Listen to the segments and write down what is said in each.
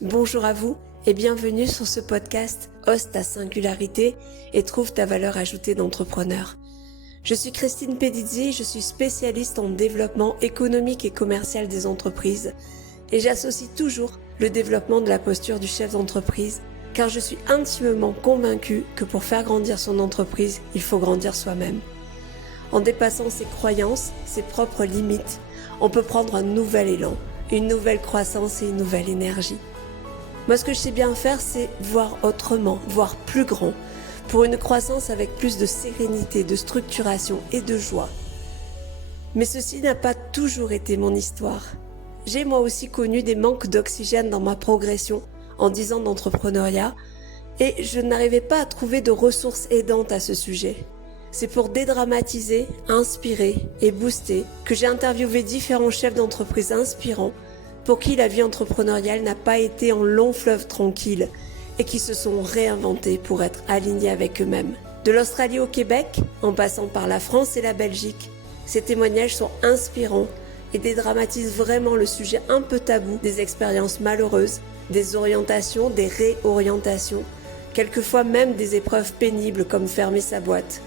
Bonjour à vous et bienvenue sur ce podcast Ose ta singularité et trouve ta valeur ajoutée d'entrepreneur. Je suis Christine Pedizzi, je suis spécialiste en développement économique et commercial des entreprises et j'associe toujours le développement de la posture du chef d'entreprise car je suis intimement convaincue que pour faire grandir son entreprise, il faut grandir soi-même. En dépassant ses croyances, ses propres limites, on peut prendre un nouvel élan, une nouvelle croissance et une nouvelle énergie. Moi, ce que je sais bien faire, c'est voir autrement, voir plus grand, pour une croissance avec plus de sérénité, de structuration et de joie. Mais ceci n'a pas toujours été mon histoire. J'ai moi aussi connu des manques d'oxygène dans ma progression en 10 ans d'entrepreneuriat et je n'arrivais pas à trouver de ressources aidantes à ce sujet. C'est pour dédramatiser, inspirer et booster que j'ai interviewé différents chefs d'entreprise inspirants pour qui la vie entrepreneuriale n'a pas été un long fleuve tranquille et qui se sont réinventés pour être alignés avec eux-mêmes. De l'Australie au Québec, en passant par la France et la Belgique, ces témoignages sont inspirants et dédramatisent vraiment le sujet un peu tabou des expériences malheureuses, des orientations, des réorientations, quelquefois même des épreuves pénibles comme fermer sa boîte.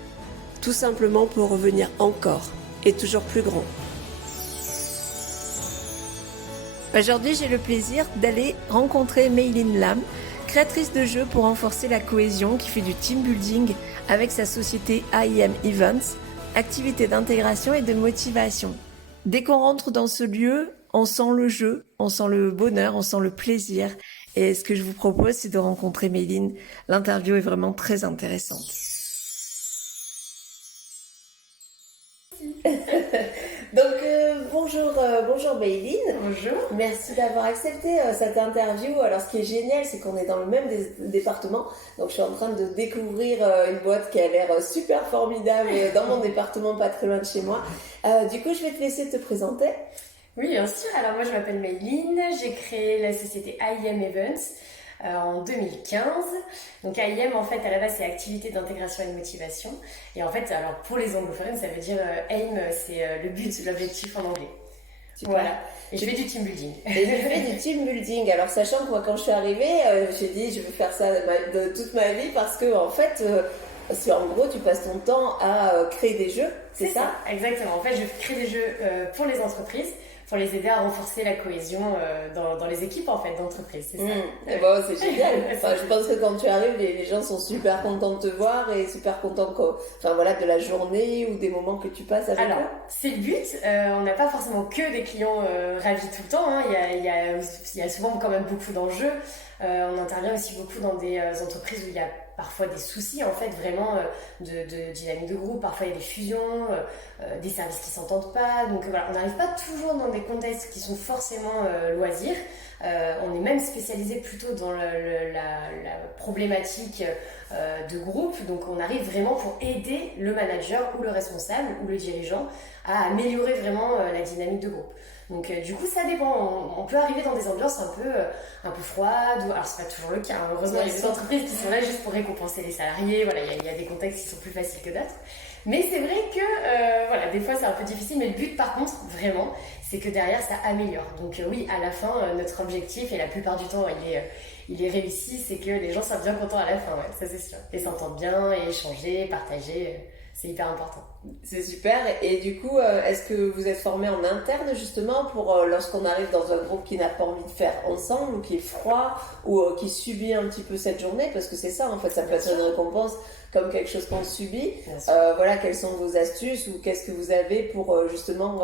Tout simplement pour revenir encore et toujours plus grand. Aujourd'hui, j'ai le plaisir d'aller rencontrer Mayline Lam, créatrice de jeux pour renforcer la cohésion qui fait du team building avec sa société AIM Events, activité d'intégration et de motivation. Dès qu'on rentre dans ce lieu, on sent le jeu, on sent le bonheur, on sent le plaisir. Et ce que je vous propose, c'est de rencontrer Mayline. L'interview est vraiment très intéressante. Donc bonjour Mayline. Bonjour. Merci d'avoir accepté cette interview. Alors ce qui est génial, c'est qu'on est dans le même département. Donc je suis en train de découvrir une boîte qui a l'air super formidable dans mon département, pas très loin de chez moi. Du coup, je vais te laisser te présenter. Oui, bien sûr. Alors moi, je m'appelle Mayline. J'ai créé la société AIM Events en 2015. Donc AIM, en fait, à la base, c'est activité d'intégration et de motivation. Et en fait, alors pour les anglophones, ça veut dire AIM, c'est le but, l'objectif en anglais. Super. Voilà. Et je fais du team building. Et je fais du team building. Alors sachant que moi, quand je suis arrivée, j'ai dit je veux faire ça de toute ma vie parce que en fait, si en gros tu passes ton temps à créer des jeux, c'est ça? Exactement. En fait, je crée des jeux pour les entreprises, pour les aider à renforcer la cohésion dans les équipes en fait d'entreprise, c'est ça. Et bon, c'est génial. Enfin, je pense que quand tu arrives, les gens sont super contents de te voir et super contents de la journée ou des moments que tu passes avec eux. Alors, c'est le but. On n'a pas forcément que des clients ravis tout le temps. Hein. Il y a souvent quand même beaucoup d'enjeux. On intervient aussi beaucoup dans des entreprises où il y a parfois des soucis en fait vraiment de dynamique de groupe, parfois il y a des fusions, des services qui s'entendent pas, donc voilà, on n'arrive pas toujours dans des contextes qui sont forcément loisirs. On est même spécialisé plutôt dans la problématique de groupe, donc on arrive vraiment pour aider le manager ou le responsable ou le dirigeant à améliorer vraiment la dynamique de groupe. Donc du coup ça dépend, on peut arriver dans des ambiances un peu froides, alors c'est pas toujours le cas, hein. Heureusement il y a des entreprises qui sont là juste pour récompenser les salariés, voilà, il y a des contextes qui sont plus faciles que d'autres. Mais c'est vrai que des fois c'est un peu difficile, mais le but par contre vraiment c'est que derrière ça améliore. Donc oui, à la fin notre objectif, et la plupart du temps il est réussi, c'est que les gens soient bien contents à la fin, ouais, ça c'est sûr. Et s'entendent bien, et échanger, partager, c'est hyper important. C'est super. Et du coup, est-ce que vous êtes formé en interne justement pour lorsqu'on arrive dans un groupe qui n'a pas envie de faire ensemble ou qui est froid ou qui subit un petit peu cette journée, parce que c'est ça en fait, ça peut être une récompense comme quelque chose qu'on subit. Voilà, quelles sont vos astuces ou qu'est-ce que vous avez pour justement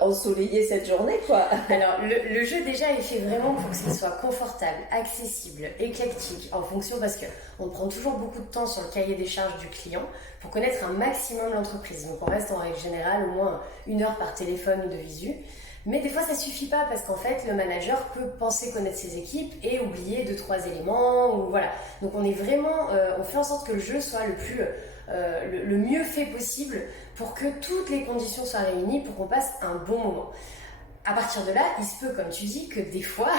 ensoleiller cette journée, quoi. Alors le jeu déjà est fait vraiment pour que ce soit confortable, accessible, éclectique en fonction, parce que on prend toujours beaucoup de temps sur le cahier des charges du client pour connaître un maximum l'entreprise. Donc on reste en règle générale au moins 1 heure par téléphone ou de visu. Mais des fois ça suffit pas parce qu'en fait le manager peut penser connaître ses équipes et oublier 2-3 éléments ou voilà. Donc on est vraiment, on fait en sorte que le jeu soit le mieux fait possible pour que toutes les conditions soient réunies pour qu'on passe un bon moment. à partir de là, il se peut, comme tu dis, que des fois,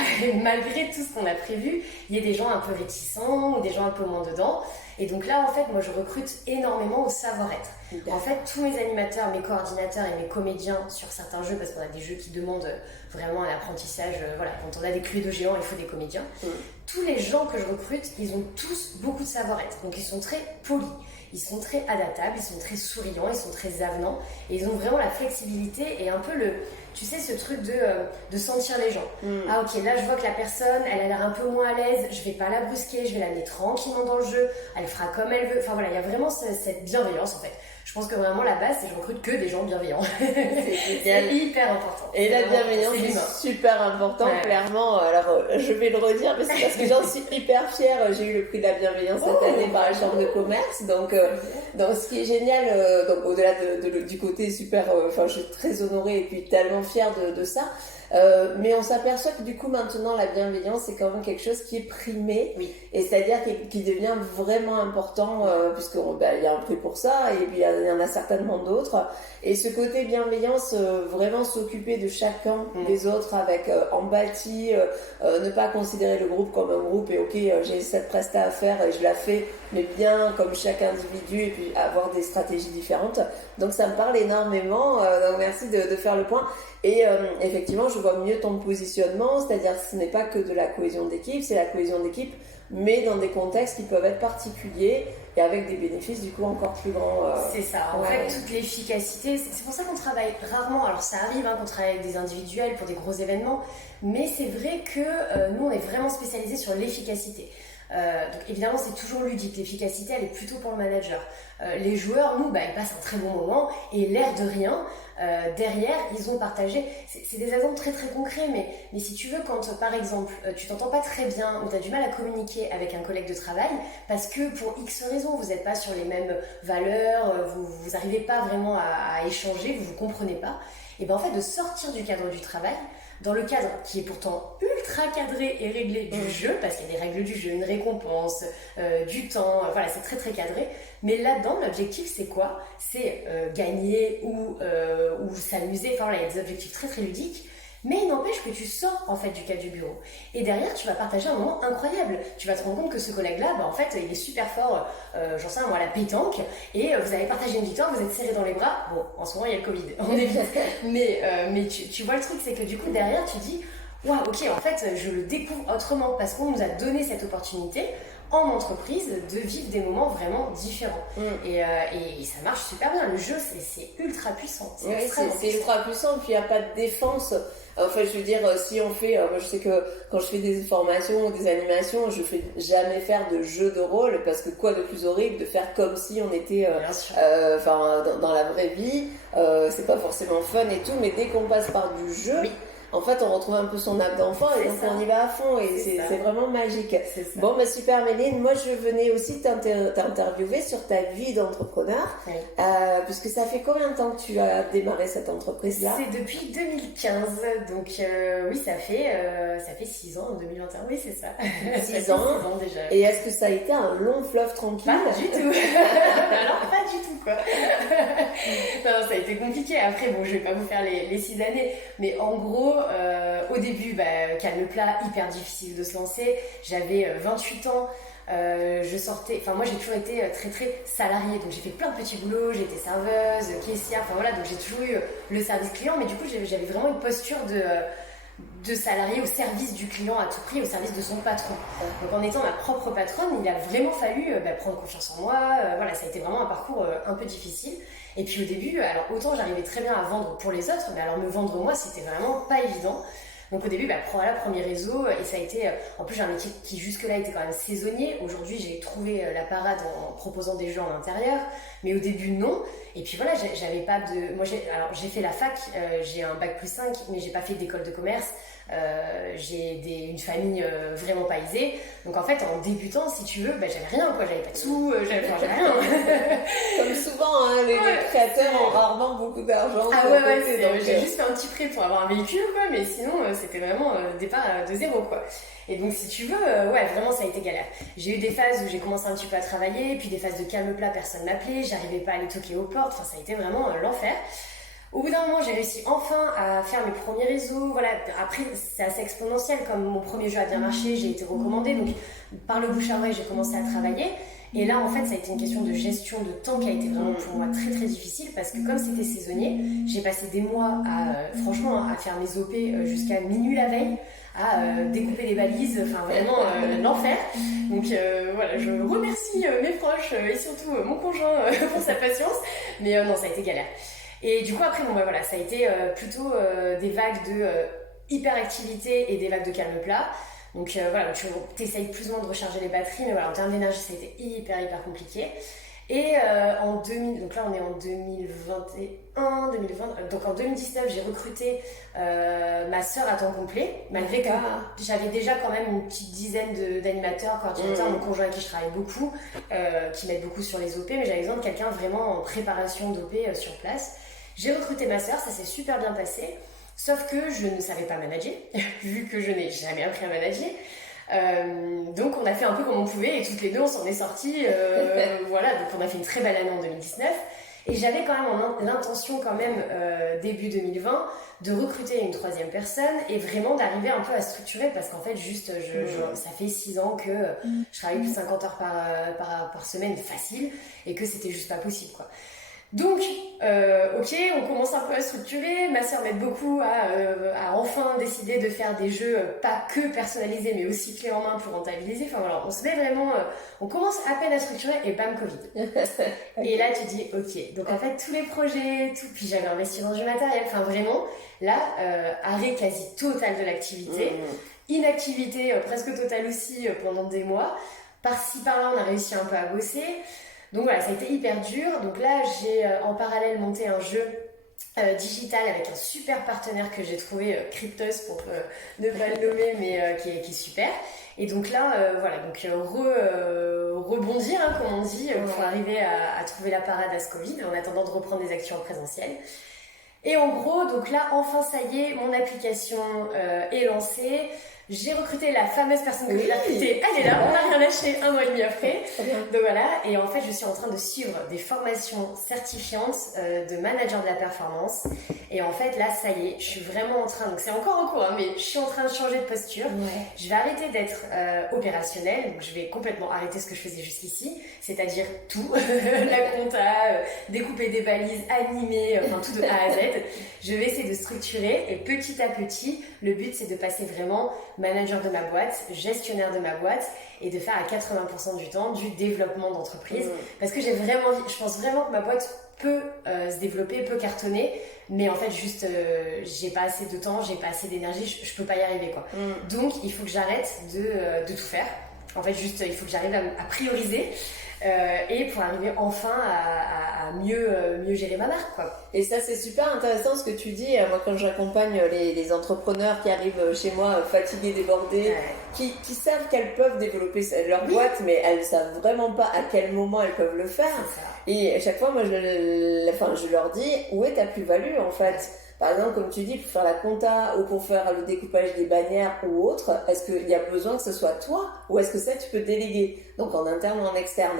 malgré tout ce qu'on a prévu, il y ait des gens un peu réticents ou des gens un peu moins dedans. Et donc là, en fait, moi, je recrute énormément au savoir-être. En fait, tous mes animateurs, mes coordinateurs et mes comédiens sur certains jeux, parce qu'on a des jeux qui demandent vraiment un apprentissage, voilà, quand on a des Cluedo géants, il faut des comédiens. Tous les gens que je recrute, ils ont tous beaucoup de savoir-être. Donc, ils sont très polis. Ils sont très adaptables, ils sont très souriants, ils sont très avenants et ils ont vraiment la flexibilité et un peu tu sais, ce truc de sentir les gens. Ah ok, là je vois que la personne, elle a l'air un peu moins à l'aise, je vais pas la brusquer, je vais l'amener tranquillement dans le jeu, elle fera comme elle veut. Enfin voilà, il y a vraiment cette bienveillance en fait. Je pense que vraiment la base, c'est que je recrute que des gens bienveillants. C'est hyper important. Et la bienveillance, c'est super important, clairement. Alors, je vais le redire, mais c'est parce que j'en suis hyper fière. J'ai eu le prix de la bienveillance cette année par la Chambre de commerce. Donc ce qui est génial, donc au-delà du côté super, enfin, je suis très honorée et puis tellement fière de ça. Mais on s'aperçoit que du coup maintenant la bienveillance c'est quand même quelque chose qui est primé et c'est-à-dire qui devient vraiment important puisqu'il y a un prix pour ça et puis il y en a certainement d'autres et ce côté bienveillance vraiment s'occuper de chacun des autres avec empathie, ne pas considérer le groupe comme un groupe et ok j'ai cette presta à faire et je la fais mais bien comme chaque individu et puis avoir des stratégies différentes donc ça me parle énormément donc merci de faire le point. Et effectivement, je vois mieux ton positionnement, c'est-à-dire que ce n'est pas que de la cohésion d'équipe, c'est la cohésion d'équipe, mais dans des contextes qui peuvent être particuliers et avec des bénéfices du coup encore plus grands. C'est ça, en fait, toute l'efficacité, c'est pour ça qu'on travaille rarement, alors ça arrive qu'on travaille avec des individuels pour des gros événements, mais c'est vrai que nous on est vraiment spécialisés sur l'efficacité. Donc évidemment c'est toujours ludique, l'efficacité elle est plutôt pour le manager. Les joueurs, nous, ils passent un très bon moment et l'air de rien, derrière ils ont partagé, c'est des exemples très très concrets mais si tu veux quand par exemple tu t'entends pas très bien ou tu as du mal à communiquer avec un collègue de travail parce que pour X raisons vous n'êtes pas sur les mêmes valeurs, vous n'arrivez pas vraiment à échanger, vous comprenez pas, et bien en fait de sortir du cadre du travail dans le cadre qui est pourtant ultra cadré et réglé du jeu, parce qu'il y a des règles du jeu, une récompense, du temps, voilà, c'est très très cadré. Mais là-dedans, l'objectif c'est quoi? C'est gagner ou s'amuser, enfin voilà, il y a des objectifs très très ludiques. Mais il n'empêche que tu sors en fait du cadre du bureau. Et derrière, tu vas partager un moment incroyable. Tu vas te rendre compte que ce collègue-là, en fait, il est super fort, j'en sais moi, à la pétanque. Et vous avez partagé une victoire, vous êtes serrés dans les bras. Bon, en ce moment, il y a le Covid, on est bien. Mais tu vois le truc, c'est que du coup, derrière, tu dis, waouh, ok, en fait, je le découvre autrement parce qu'on nous a donné cette opportunité en entreprise de vivre des moments vraiment différents. Et ça marche super bien. Le jeu, c'est ultra puissant. C'est ultra puissant. Puis il n'y a pas de défense. Enfin, je veux dire, si on fait... moi, je sais que quand je fais des formations ou des animations, je fais jamais faire de jeu de rôle parce que quoi de plus horrible de faire comme si on était dans la vraie vie. C'est pas forcément fun et tout, mais dès qu'on passe par du jeu... En fait, on retrouve un peu son âme d'enfant et donc on y va à fond et c'est vraiment magique. Bon, super Méline, moi je venais aussi t'interviewer sur ta vie d'entrepreneur, puisque ça fait combien de temps que tu as démarré cette entreprise-là? C'est depuis 2015, donc oui, ça fait 6 ans en 2021, oui c'est ça. 6 ans déjà. Et est-ce que ça a été un long fleuve tranquille? Pas du tout. Alors pas du tout quoi. Non, ça a été compliqué. Après, bon, je vais pas vous faire les 6 années, mais en gros, au début, calme plat, hyper difficile de se lancer. J'avais 28 ans. Je sortais, enfin moi j'ai toujours été très très salariée, donc j'ai fait plein de petits boulots, j'ai été serveuse, caissière, enfin voilà, donc j'ai toujours eu le service client, mais du coup j'avais vraiment une posture de salarié au service du client à tout prix, au service de son patron. Donc en étant ma propre patronne, il a vraiment fallu prendre confiance en moi, voilà, ça a été vraiment un parcours un peu difficile. Et puis au début, alors autant j'arrivais très bien à vendre pour les autres, mais alors me vendre moi c'était vraiment pas évident. Donc au début, voilà, premier réseau, et ça a été, en plus j'ai un métier qui jusque-là était quand même saisonnier. Aujourd'hui j'ai trouvé la parade en proposant des jeux en intérieur, mais au début non. Et puis voilà, j'avais pas de... Moi j'ai fait la fac, j'ai un bac plus 5, mais j'ai pas fait d'école de commerce. J'ai une famille vraiment pas aisée, donc en fait en débutant si tu veux j'avais rien quoi, j'avais pas de sous, j'avais rien. Comme souvent les créateurs ont rarement beaucoup d'argent. J'ai juste fait un petit prêt pour avoir un véhicule quoi, mais sinon c'était vraiment départ de zéro quoi. Et donc si tu veux, vraiment ça a été galère. J'ai eu des phases où j'ai commencé un petit peu à travailler, puis des phases de calme plat, personne m'appelait, j'arrivais pas à aller toquer aux portes, enfin ça a été vraiment l'enfer. Au bout d'un moment, j'ai réussi enfin à faire mes premiers réseaux. Voilà. Après, c'est assez exponentiel. Comme mon premier jeu a bien marché, j'ai été recommandée. Donc, par le bouche à oreille, j'ai commencé à travailler. Et là, en fait, ça a été une question de gestion de temps qui a été vraiment pour moi très très difficile parce que comme c'était saisonnier, j'ai passé des mois franchement, à faire mes OP jusqu'à minuit la veille, à découper les balises, enfin vraiment l'enfer. Donc voilà, je remercie mes proches et surtout mon conjoint pour sa patience. Mais non, ça a été galère. Et du coup, après, bon, voilà, ça a été plutôt des vagues de hyperactivité et des vagues de calme plat. Donc voilà, tu essayes plus ou moins de recharger les batteries, mais voilà, en termes d'énergie, ça a été hyper compliqué. Et donc là on est en 2021, 2020, donc en 2019 j'ai recruté ma sœur à temps complet, malgré que j'avais déjà quand même une petite dizaine d'animateurs, coordinateurs, mon conjoint avec qui je travaille beaucoup, qui m'aide beaucoup sur les OP, mais j'avais besoin de quelqu'un vraiment en préparation d'OP sur place. J'ai recruté ma sœur, ça s'est super bien passé, sauf que je ne savais pas manager, vu que je n'ai jamais appris à manager. Donc on a fait un peu comme on pouvait et toutes les deux on s'en est sorties. Voilà, donc on a fait une très belle année en 2019. Et j'avais quand même l'intention quand même début 2020 de recruter une troisième personne et vraiment d'arriver un peu à structurer parce qu'en fait juste ça fait 6 ans que je travaille plus de 50 heures par semaine facile et que c'était juste pas possible quoi. Donc, ok, on commence un peu à structurer. Ma sœur m'aide beaucoup à enfin décider de faire des jeux pas que personnalisés, mais aussi clés en main pour rentabiliser. Enfin voilà, on se met vraiment, on commence à peine à structurer et bam, Covid. Et là, tu dis, ok, donc en fait, tous les projets, tout, puis j'avais investi dans du matériel. Enfin vraiment, là, arrêt quasi total de l'activité, inactivité presque totale aussi pendant des mois. Par-ci par-là, on a réussi un peu à bosser. Donc voilà, ça a été hyper dur. Donc là, j'ai en parallèle monté un jeu digital avec un super partenaire que j'ai trouvé, Cryptos pour ne pas le nommer, mais qui est super. Et donc là, voilà, donc rebondir, hein, comme on dit, pour arriver à trouver la parade à ce Covid, en attendant de reprendre des actions en présentiel. Et en gros, donc là, enfin, ça y est, mon application est lancée. J'ai recruté la fameuse personne que j'ai recrutée, elle est là, on n'a rien lâché 1 mois et demi après. Donc voilà, et en fait je suis en train de suivre des formations certifiantes de manager de la performance. Et en fait là ça y est, je suis vraiment en train, donc c'est encore en cours, hein, mais je suis en train de changer de posture. Je vais arrêter d'être opérationnelle, donc je vais complètement arrêter ce que je faisais jusqu'ici, c'est-à-dire tout, la compta, découper des balises, animer, enfin tout de A à Z. Je vais essayer de structurer et petit à petit, le but c'est de passer vraiment manager de ma boîte, gestionnaire de ma boîte et de faire à 80% du temps du développement d'entreprise parce que j'ai vraiment envie, je pense vraiment que ma boîte peut se développer, peut cartonner, mais en fait juste j'ai pas assez de temps, j'ai pas assez d'énergie, je peux pas y arriver quoi. Donc il faut que j'arrête de tout faire. En fait juste il faut que j'arrive à prioriser et pour arriver enfin à mieux gérer ma marque quoi. Et ça c'est super intéressant ce que tu dis. Moi quand j'accompagne les entrepreneurs qui arrivent chez moi fatigués, débordés, qui savent qu'elles peuvent développer leur boîte mais elles savent vraiment pas à quel moment elles peuvent le faire. Et à chaque fois moi je leur dis où est ta plus-value en fait. Par exemple, comme tu dis, pour faire la compta ou pour faire le découpage des bannières ou autre, est-ce qu'il y a besoin que ce soit toi ou est-ce que ça tu peux déléguer, donc en interne ou en externe?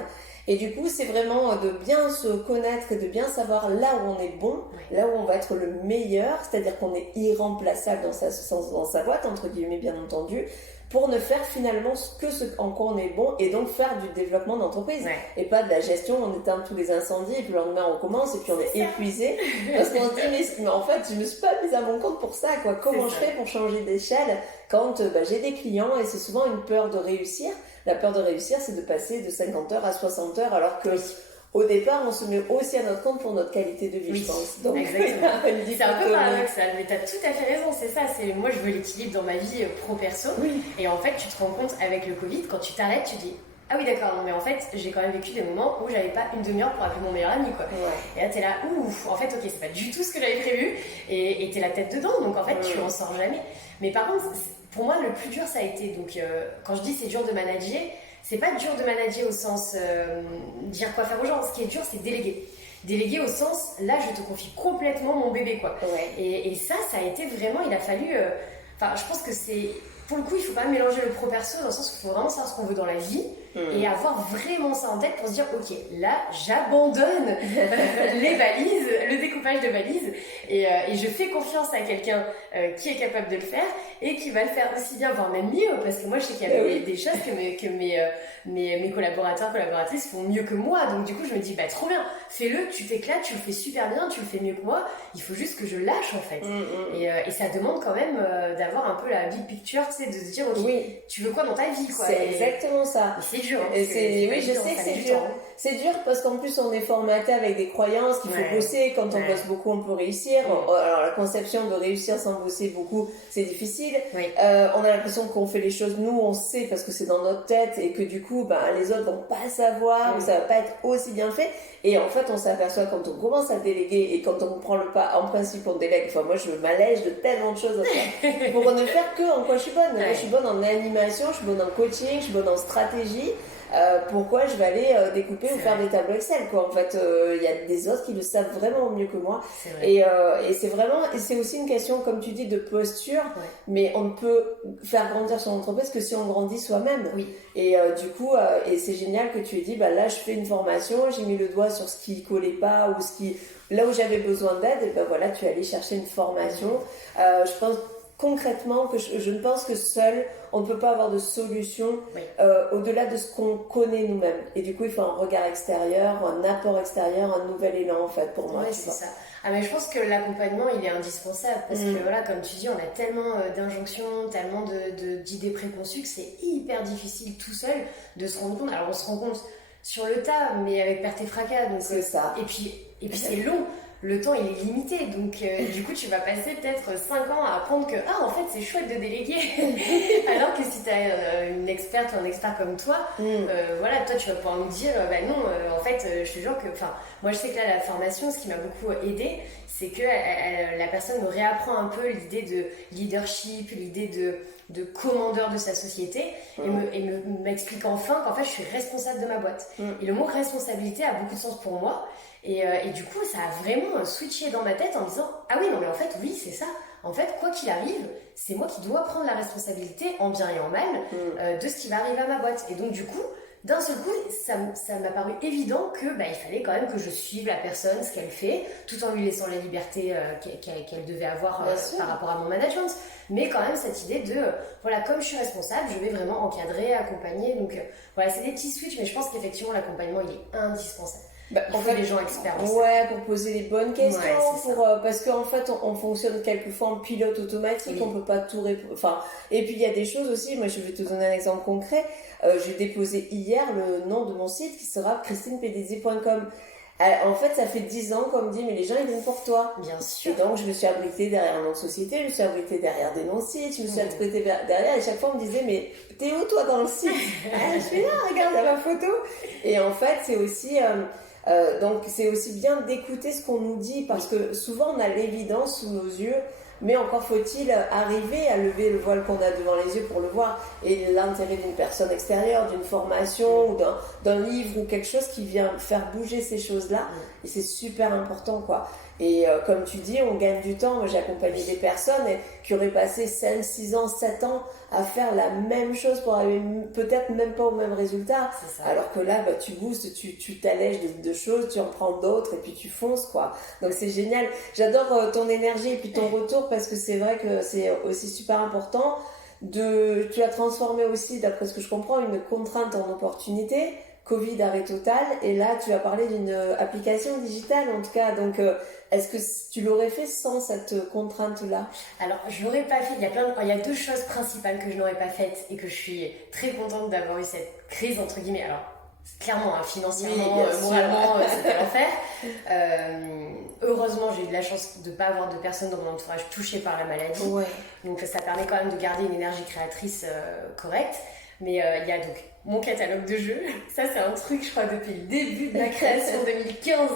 Et du coup, c'est vraiment de bien se connaître et de bien savoir là où on est bon, là où on va être le meilleur, c'est-à-dire qu'on est irremplaçable dans sa boîte, entre guillemets bien entendu, pour ne faire finalement ce en quoi on est bon et donc faire du développement d'entreprise et pas de la gestion, on éteint tous les incendies et puis le lendemain on commence et puis on est épuisé parce qu'on se dit mais en fait je me suis pas mise à mon compte pour ça quoi. Comment je fais pour changer d'échelle quand j'ai des clients et c'est souvent une peur de réussir. La peur de réussir c'est de passer de 50 heures à 60 heures alors que au départ, on se met aussi à notre compte pour notre qualité de vie, je pense. Donc, exactement. C'est un peu paradoxal, mais tu as tout à fait raison, c'est ça. Moi, je veux l'équilibre dans ma vie pro-perso. Et en fait, tu te rends compte avec le Covid, quand tu t'arrêtes, tu dis ah oui, d'accord, non, mais en fait, j'ai quand même vécu des moments où j'avais pas une demi-heure pour appeler mon meilleur ami, quoi. Et là, t'es là, ouf, en fait, ok, c'est pas du tout ce que j'avais prévu, et t'es la tête dedans, donc en fait, tu en sors jamais. Mais par contre, pour moi, le plus dur, ça a été, donc, quand je dis c'est dur de manager, c'est pas dur de manager au sens dire quoi faire aux gens. Ce qui est dur, c'est déléguer. Déléguer au sens, là, je te confie complètement mon bébé, quoi. Et ça a été vraiment, il a fallu... Enfin, je pense que c'est... Pour le coup, il faut pas mélanger le pro-perso dans le sens qu'il faut vraiment savoir ce qu'on veut dans la vie. Et avoir vraiment ça en tête pour se dire, ok, là, j'abandonne les valises, le découpage de valises, et je fais confiance à quelqu'un qui est capable de le faire et qui va le faire aussi bien, voire même mieux, parce que moi, je sais qu'il y a des choses que mes collaborateurs, collaboratrices font mieux que moi. Donc du coup, je me dis, trop bien, fais-le, tu t'éclates, tu le fais super bien, tu le fais mieux que moi. Il faut juste que je lâche en fait. Et ça demande quand même d'avoir un peu la big picture, tu sais, de se dire, ok, tu veux quoi dans ta vie, quoi. C'est exactement ça. Et c'est dur. Oui, je sais que c'est dur. C'est dur parce qu'en plus, on est formaté avec des croyances qu'il faut bosser. Quand on bosse beaucoup, on peut réussir. Alors la conception de réussir sans bosser beaucoup, c'est difficile. On a l'impression qu'on fait les choses, nous, on sait parce que c'est dans notre tête et que du coup, les autres vont pas savoir ou ça va pas être aussi bien fait. Et en fait, on s'aperçoit quand on commence à déléguer et quand on prend le pas, en principe, on délègue. Enfin, moi, je m'allège de tellement de choses à faire pour ne faire que en quoi je suis bonne. Moi, je suis bonne en animation, je suis bonne en coaching, je suis bonne en stratégie. Pourquoi je vais aller découper ou faire des tableaux Excel, quoi. En fait, il y a des autres qui le savent vraiment mieux que moi. Et c'est vraiment, et c'est aussi une question, comme tu dis, de posture. Mais on ne peut faire grandir son entreprise que si on grandit soi-même. Et du coup, et c'est génial que tu aies dit, là, je fais une formation, j'ai mis le doigt sur ce qui collait pas ou là où j'avais besoin d'aide, et voilà, tu es allé chercher une formation. Je pense concrètement que je ne pense que seul on ne peut pas avoir de solution au-delà de ce qu'on connaît nous-mêmes. Et du coup, il faut un regard extérieur, un apport extérieur, un nouvel élan en fait pour moi. C'est ça. Ah, mais je pense que l'accompagnement il est indispensable parce que voilà, comme tu dis, on a tellement d'injonctions, tellement d'idées préconçues que c'est hyper difficile tout seul de se rendre compte. Alors on se rend compte sur le tas, mais avec perte et fracas. Donc, c'est ça. Et puis c'est long. Le temps il est limité, donc du coup tu vas passer peut-être 5 ans à apprendre que en fait c'est chouette de déléguer alors que si tu as une experte ou un expert comme toi, voilà, toi tu vas pouvoir nous dire non, en fait je te jure que, moi je sais que là la formation, ce qui m'a beaucoup aidée, c'est que la personne me réapprend un peu l'idée de leadership, l'idée de commandeur de sa société et m'explique enfin qu'en fait je suis responsable de ma boîte. Et le mot responsabilité a beaucoup de sens pour moi. Et du coup, ça a vraiment switché dans ma tête en me disant « Ah oui, non mais en fait, oui, c'est ça. En fait, quoi qu'il arrive, c'est moi qui dois prendre la responsabilité, en bien et en mal, de ce qui va arriver à ma boîte. » Et donc du coup, d'un seul coup, ça m'a paru évident que il fallait quand même que je suive la personne, ce qu'elle fait, tout en lui laissant la liberté qu'elle devait avoir par rapport à mon management. Mais quand même cette idée de, voilà, comme je suis responsable, je vais vraiment encadrer, accompagner. Donc voilà, c'est des petits switches, mais je pense qu'effectivement l'accompagnement, il est indispensable. En fait, les gens experts. Pour poser les bonnes questions, parce qu'en fait, on fonctionne quelquefois en pilote automatique, on peut pas tout répondre. Et puis il y a des choses aussi. Moi, je vais te donner un exemple concret. J'ai déposé hier le nom de mon site qui sera christinepedizzi.com. En fait, ça fait 10 ans qu'on me dit, mais les gens, ils viennent pour toi. Bien sûr. Et donc, je me suis abritée derrière un nom de société, je me suis abritée derrière des noms de sites, je me suis abritée derrière, et chaque fois, on me disait, mais t'es où, toi, dans le site? Je suis là, regarde ma photo. Et en fait, c'est aussi... donc c'est aussi bien d'écouter ce qu'on nous dit parce que souvent on a l'évidence sous nos yeux, mais encore faut-il arriver à lever le voile qu'on a devant les yeux pour le voir. Et l'intérêt d'une personne extérieure, d'une formation ou d'un livre ou quelque chose qui vient faire bouger ces choses-là, et c'est super important quoi. Et comme tu dis, on gagne du temps. Moi, j'ai accompagné des personnes qui auraient passé 5, 6 ans, 7 ans à faire la même chose pour arriver peut-être même pas au même résultat. Alors que là, tu boostes, tu t'allèges de choses, tu en prends d'autres et puis tu fonces, quoi. Donc c'est génial. J'adore ton énergie et puis ton retour parce que c'est vrai que c'est aussi super important. Tu as transformé aussi, d'après ce que je comprends, une contrainte en opportunité. Covid, arrêt total, et là tu as parlé d'une application digitale en tout cas, donc est-ce que tu l'aurais fait sans cette contrainte-là? Alors je l'aurais pas fait, il y a 2 choses principales que je n'aurais pas faites et que je suis très contente d'avoir eu cette crise entre guillemets, alors clairement financièrement, moralement c'était l'enfer. Heureusement j'ai eu de la chance de ne pas avoir de personnes dans mon entourage touchées par la maladie, donc ça permet quand même de garder une énergie créatrice correcte. Mais il y a donc mon catalogue de jeux, ça c'est un truc je crois depuis le début de ma création 2015,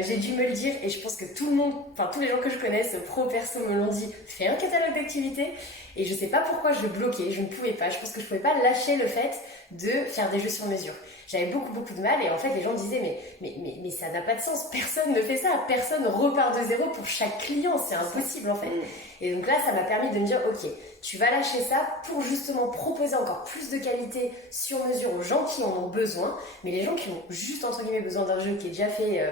j'ai dû me le dire et je pense que tout le monde, tous les gens que je connaisse, pro, perso, me l'ont dit, fais un catalogue d'activités. Et je sais pas pourquoi je bloquais, je ne pouvais pas, je pense que je pouvais pas lâcher le fait de faire des jeux sur mesure. J'avais beaucoup de mal et en fait les gens disaient mais ça n'a pas de sens, personne ne fait ça, personne repart de zéro pour chaque client, c'est impossible en fait. Et donc là ça m'a permis de me dire ok, tu vas lâcher ça pour justement proposer encore plus de qualité sur mesure aux gens qui en ont besoin, mais les gens qui ont juste entre guillemets besoin d'un jeu qui est déjà fait,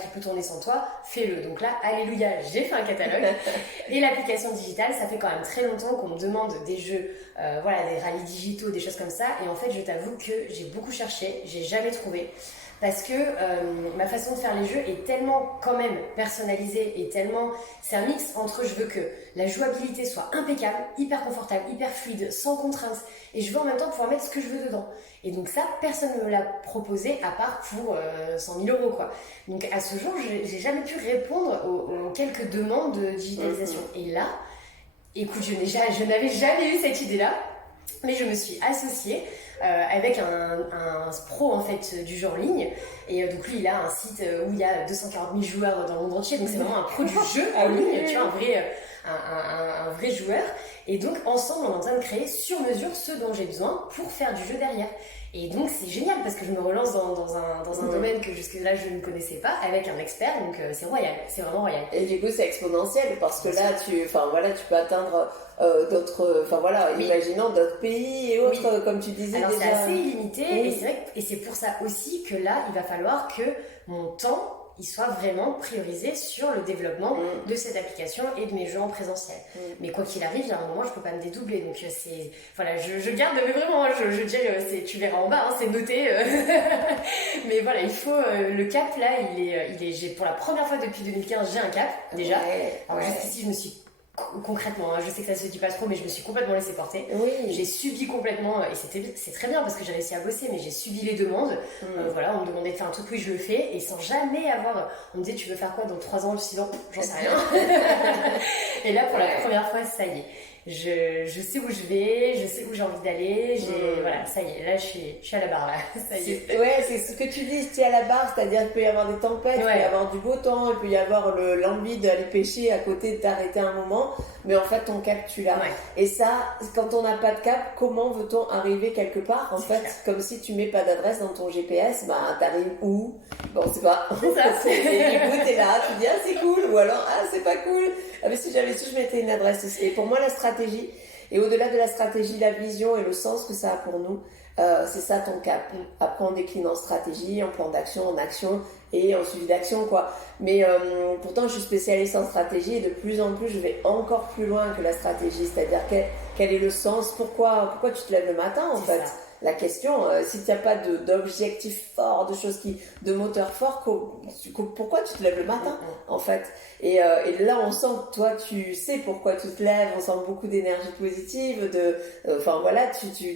qui peut tourner sans toi, fais-le. Donc là, alléluia, j'ai fait un catalogue. Et l'application digitale, ça fait quand même très longtemps qu'on me demande des jeux, des rallyes digitaux, des choses comme ça, et en fait je t'avoue que j'ai beaucoup cherché, j'ai jamais trouvé. Parce que ma façon de faire les jeux est tellement quand même personnalisée et tellement... C'est un mix entre je veux que la jouabilité soit impeccable, hyper confortable, hyper fluide, sans contraintes. Et je veux en même temps pouvoir mettre ce que je veux dedans. Et donc ça, personne ne me l'a proposé à part pour 100 000 euros, quoi. Donc à ce jour, j'ai jamais pu répondre aux quelques demandes de digitalisation. Et là, écoute, je n'avais jamais eu cette idée-là, mais je me suis associée avec un pro en fait du jeu en ligne, et donc lui il a un site où il y a 240 000 joueurs dans le monde entier, donc c'est vraiment un pro du jeu en ligne, tu vois, un vrai joueur, et donc ensemble on est en train de créer sur mesure ce dont j'ai besoin pour faire du jeu derrière. Et donc c'est génial parce que je me relance dans un domaine que jusque-là je ne connaissais pas avec un expert, donc c'est royal, c'est vraiment royal. Et du coup c'est exponentiel parce que là tu peux atteindre d'autres, oui. Imaginons d'autres pays et autres, oui. Comme tu disais. Alors déjà. c'est assez illimité, oui. Et c'est vrai et c'est pour ça aussi que là il va falloir que mon temps il soit vraiment priorisé sur le développement de cette application et de mes jeux en présentiel. Mais quoi qu'il arrive, il y a un moment, je peux pas me dédoubler. Donc c'est... Voilà, je garde, mais vraiment, je dirais, tu verras en bas, hein, c'est noté. Mais voilà, il faut... le cap, là, j'ai pour la première fois depuis 2015, j'ai un cap, déjà. Alors jusqu'ici, je me suis... Concrètement, je sais que ça se dit pas trop, mais je me suis complètement laissée porter. Oui. J'ai subi complètement, et c'est très bien parce que j'ai réussi à bosser, mais j'ai subi les demandes. On me demandait de faire un truc, oui, je le fais, et sans jamais avoir. On me disait, tu veux faire quoi dans 3 ans? Je me suis dit, non, j'en sais rien. Et là, pour la première fois, ça y est. Je sais où je vais, je sais où j'ai envie d'aller, voilà, ça y est, là je suis à la barre, là, ça y est. Ouais, c'est ce que tu dis, tu es à la barre, c'est-à-dire qu'il peut y avoir des tempêtes, il peut y avoir du beau temps, il peut y avoir l'envie d'aller pêcher à côté, de t'arrêter un moment, mais en fait ton cap tu l'as. Et ça, quand on n'a pas de cap, comment veut-on arriver quelque part? En fait, comme si tu mets pas d'adresse dans ton GPS, t'arrives où? Bon, c'est pas. C'est ça. Et du coup, t'es là, tu dis, ah c'est cool, ou alors, ah c'est pas cool. Ah mais si j'avais su, je mettais une adresse aussi. Et pour moi, la stratégie, et au-delà de la stratégie, la vision et le sens que ça a pour nous, c'est ça ton cap. Après, on décline en stratégie, en plan d'action, en action et en suivi d'action, quoi. Mais pourtant, je suis spécialiste en stratégie et de plus en plus, je vais encore plus loin que la stratégie. C'est-à-dire, quel est le sens? Pourquoi tu te lèves le matin, en fait? La question, si tu n'as pas d'objectif fort, de moteur fort, pourquoi tu te lèves le matin, en fait? Et là, on sent que toi, tu sais pourquoi tu te lèves, on sent beaucoup d'énergie positive,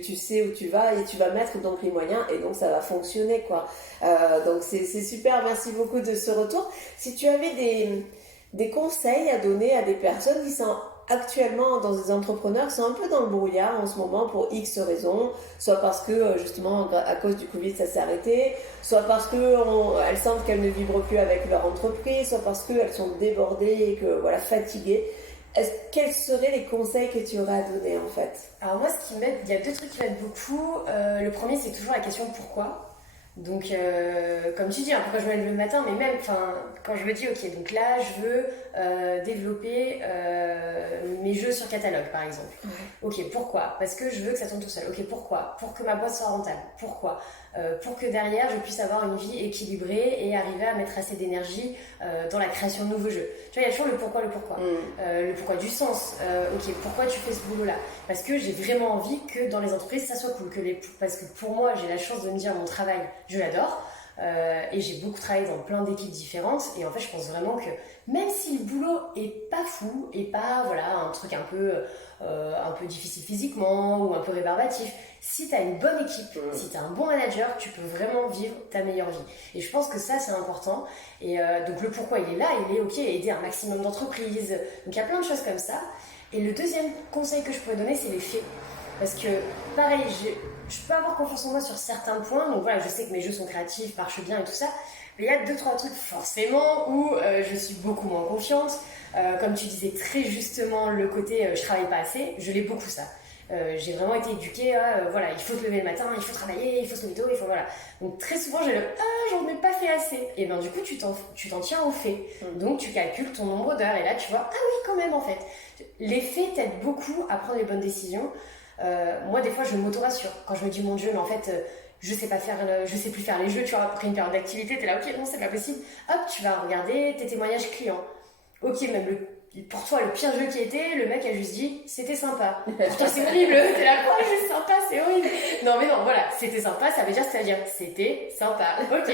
tu sais où tu vas et tu vas mettre donc les moyens et donc ça va fonctionner, quoi. Donc c'est super, merci beaucoup de ce retour. Si tu avais des conseils à donner à des personnes qui sont actuellement dans des entrepreneurs qui sont un peu dans le brouillard en ce moment pour X raisons, soit parce que justement à cause du Covid ça s'est arrêté, soit parce qu'elles sentent qu'elles ne vibrent plus avec leur entreprise, soit parce qu'elles sont débordées et que fatiguées. Quels seraient les conseils que tu aurais à donner, en fait? Alors moi, ce qui m'aide, il y a 2 trucs qui m'aident beaucoup. Le premier, c'est toujours la question pourquoi. Donc, comme tu dis, pourquoi je me lève le matin, mais même quand je me dis, ok, donc là, je veux développer mes jeux sur catalogue, par exemple. Ok, pourquoi? Parce que je veux que ça tourne tout seul. Ok, pourquoi? Pour que ma boîte soit rentable. Pourquoi? Pour que derrière, je puisse avoir une vie équilibrée et arriver à mettre assez d'énergie dans la création de nouveaux jeux. Tu vois, il y a toujours le pourquoi. Le pourquoi du sens. Ok, pourquoi tu fais ce boulot-là? Parce que j'ai vraiment envie que dans les entreprises, ça soit cool. Parce que pour moi, j'ai la chance de me dire mon travail, je l'adore. Et j'ai beaucoup travaillé dans plein d'équipes différentes. Et en fait, je pense vraiment que même si le boulot est pas fou et pas un truc un peu difficile physiquement ou un peu rébarbatif, si tu as une bonne équipe, si tu as un bon manager, tu peux vraiment vivre ta meilleure vie. Et je pense que ça, c'est important. Et donc le pourquoi, il est là, il est ok, aider un maximum d'entreprises. Donc il y a plein de choses comme ça. Et le deuxième conseil que je pourrais donner, c'est les faits. Parce que, pareil, je peux avoir confiance en moi sur certains points. Donc voilà, je sais que mes jeux sont créatifs, marchent bien et tout ça. Mais il y a 2-3 trucs forcément où je suis beaucoup moins confiante. Comme tu disais très justement, le côté je travaille pas assez, je l'ai beaucoup ça. j'ai vraiment été éduquée à voilà, il faut te lever le matin, il faut travailler, il faut se lever tôt, il faut voilà. Donc très souvent j'ai j'en ai pas fait assez. Et ben du coup tu t'en tiens aux faits. Donc tu calcules ton nombre d'heures et là tu vois oui quand même en fait. Les faits t'aident beaucoup à prendre les bonnes décisions. Moi des fois je m'auto-rassure quand je me dis mon Dieu mais en fait je sais plus faire les jeux, tu vois, après une période d'activité, t'es là, ok, non, c'est pas possible. Hop, tu vas regarder tes témoignages clients. Ok, même pour toi, le pire jeu qui était, le mec a juste dit, c'était sympa. Putain, c'est horrible, t'es là, quoi, juste sympa, c'est horrible. Non, mais non, voilà, c'était sympa, ça veut dire, c'est-à-dire, c'était sympa. Ok.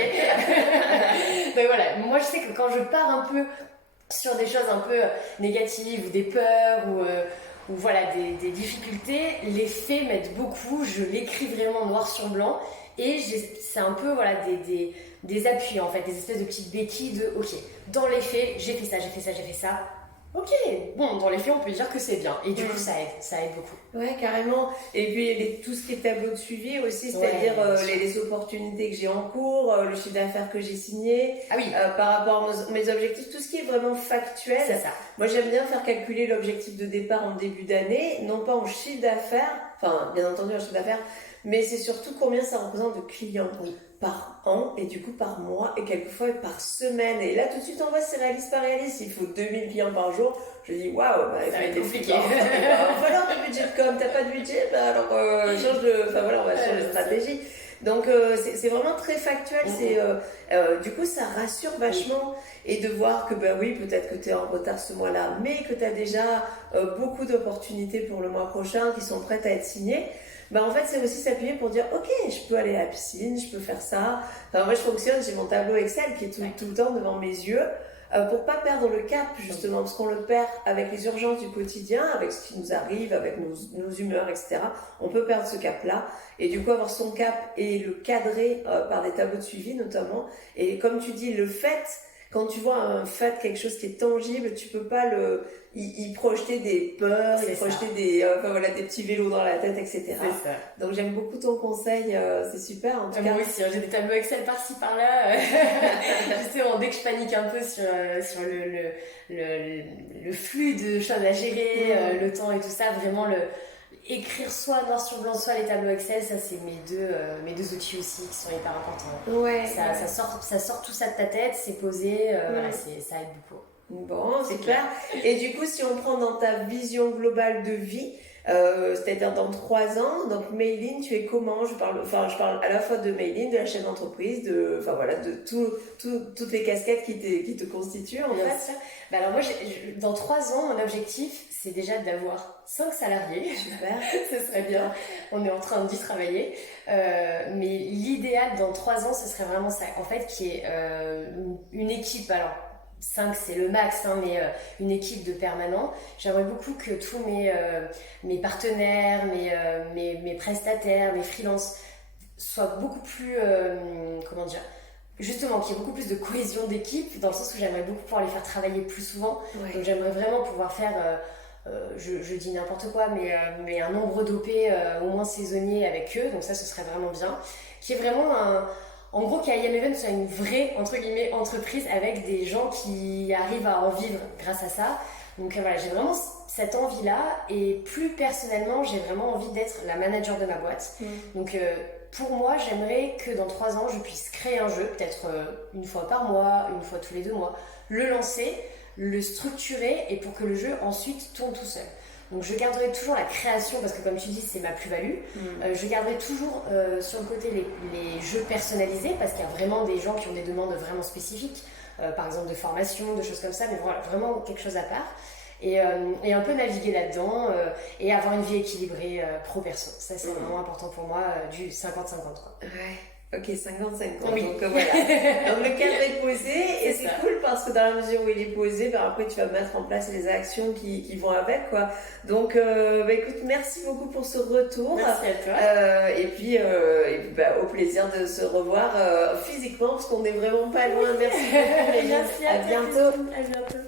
Donc voilà, moi je sais que quand je pars un peu sur des choses un peu négatives, ou des peurs, ou voilà, des difficultés, les faits m'aident beaucoup, je l'écris vraiment noir sur blanc, et c'est un peu voilà, des appuis en fait, des espèces de petites béquilles de ok, dans les faits, j'ai fait ça, ok, bon, dans les faits on peut dire que c'est bien, et du coup ça aide beaucoup. Ouais, carrément. Et puis tout ce qui est tableau de suivi aussi, c'est-à-dire les opportunités que j'ai en cours, le chiffre d'affaires que j'ai signé, par rapport à mes objectifs, tout ce qui est vraiment factuel. C'est ça. Moi j'aime bien faire calculer l'objectif de départ en début d'année, non pas en chiffre d'affaires, enfin bien entendu en chiffre d'affaires, mais c'est surtout combien ça représente de clients par an et du coup par mois et quelquefois par semaine. Et là tout de suite on voit si c'est réaliste pas réaliste. Il faut 2000 clients par jour. Je dis waouh, il faut être compliqué. Voilà, du budget de com, t'as pas de budget, alors change de. Enfin voilà, on va changer de stratégie. Donc c'est vraiment très factuel. Du coup ça rassure vachement et de voir que oui peut-être que tu es en retard ce mois-là, mais que tu as déjà beaucoup d'opportunités pour le mois prochain qui sont prêtes à être signées. En fait c'est aussi s'appuyer pour dire ok, je peux aller à la piscine, je peux faire ça. Enfin moi je fonctionne, j'ai mon tableau Excel qui est tout le temps devant mes yeux pour pas perdre le cap justement, parce qu'on le perd avec les urgences du quotidien, avec ce qui nous arrive, avec nos humeurs, etc. On peut perdre ce cap-là et du coup avoir son cap et le cadrer par des tableaux de suivi notamment. Et comme tu dis, le fait, quand tu vois un fait, quelque chose qui est tangible, tu peux pas y projeter des peurs, y projeter des petits vélos dans la tête, etc. C'est ça. Donc j'aime beaucoup ton conseil, c'est super en tout cas. Moi aussi, j'ai des tableaux Excel par-ci par-là. Justement, dès que je panique un peu sur le flux de choses à gérer, le temps et tout ça, vraiment écrire soit noir sur blanc, soit les tableaux Excel, ça c'est mes deux outils aussi qui sont hyper importants. Ouais. Ça sort tout ça de ta tête, c'est posé, voilà, ça aide beaucoup. Bon, c'est clair. Et du coup, si on prend dans ta vision globale de vie, c'est-à-dire dans 3 ans, donc Mayline, tu es comment? Je parle à la fois de Mayline, de la chaîne d'entreprise, de toutes les casquettes qui te constituent en fait. Alors moi, dans 3 ans, mon objectif, c'est déjà d'avoir 5 salariés. Super. Ce serait bien. On est en train d'y travailler. Mais l'idéal dans 3 ans, ce serait vraiment ça. En fait, qui est une équipe. Alors, 5 c'est le max, mais une équipe de permanents. J'aimerais beaucoup que tous mes partenaires, mes prestataires, mes freelances soient beaucoup plus, justement, qu'il y ait beaucoup plus de cohésion d'équipe, dans le sens où j'aimerais beaucoup pouvoir les faire travailler plus souvent. Ouais. Donc j'aimerais vraiment pouvoir faire, je dis n'importe quoi, mais un nombre d'OP au moins saisonnier avec eux, donc ça ce serait vraiment bien. Qui est vraiment en gros, qu'IM Event soit une vraie, entre guillemets, entreprise avec des gens qui arrivent à en vivre grâce à ça. Donc voilà, j'ai vraiment cette envie-là, et plus personnellement, j'ai vraiment envie d'être la manager de ma boîte. Donc pour moi, j'aimerais que dans 3 ans, je puisse créer un jeu, peut-être une fois par mois, une fois tous les 2 mois, le lancer, le structurer, et pour que le jeu ensuite tourne tout seul. Donc je garderai toujours la création, parce que comme tu dis, c'est ma plus-value. Je garderai toujours sur le côté les jeux personnalisés, parce qu'il y a vraiment des gens qui ont des demandes vraiment spécifiques, par exemple de formation, de choses comme ça, mais voilà, vraiment quelque chose à part. Et un peu naviguer là-dedans et avoir une vie équilibrée pro-perso. Ça, c'est vraiment important pour moi, du 50-50. Quoi. Ouais. Ok, 50-50. Oui. Donc voilà. Donc le cadre est posé, et c'est cool parce que dans la mesure où il est posé, après tu vas mettre en place les actions qui vont avec, quoi. Donc écoute, merci beaucoup pour ce retour. Merci à toi. Et puis au plaisir de se revoir physiquement, parce qu'on n'est vraiment pas loin. Merci beaucoup. Merci à bientôt. À bientôt.